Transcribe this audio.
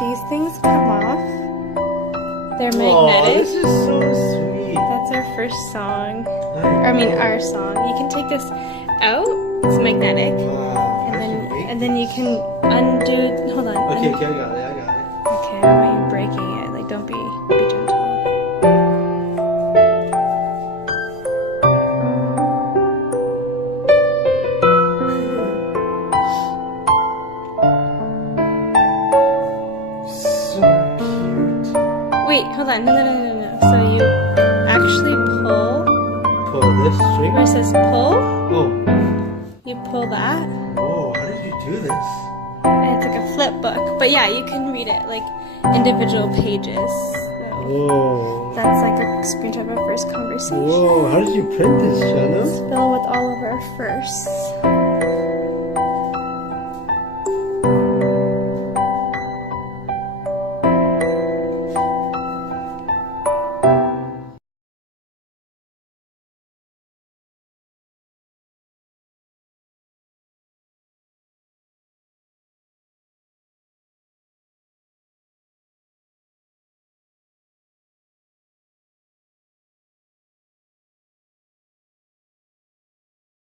these things come off. They're magnetic. Oh, this is so sweet. That's our first song. Or, I mean, our song. You can take this out. It's magnetic. Wow. And then you can undo. Hold on. Okay, I got it. Okay, I don't want you breaking it. Like, don't be gentle. So cute. Wait, hold on. No. So you actually Pull this string. where it says pull, Oh. you pull that. Whoa, how did you do this? And it's like a flip book. But yeah, you can read it like individual pages. So Whoa. that's like a screenshot of our first conversation. Whoa, how did you print this, Shanna? It's filled with all of our firsts.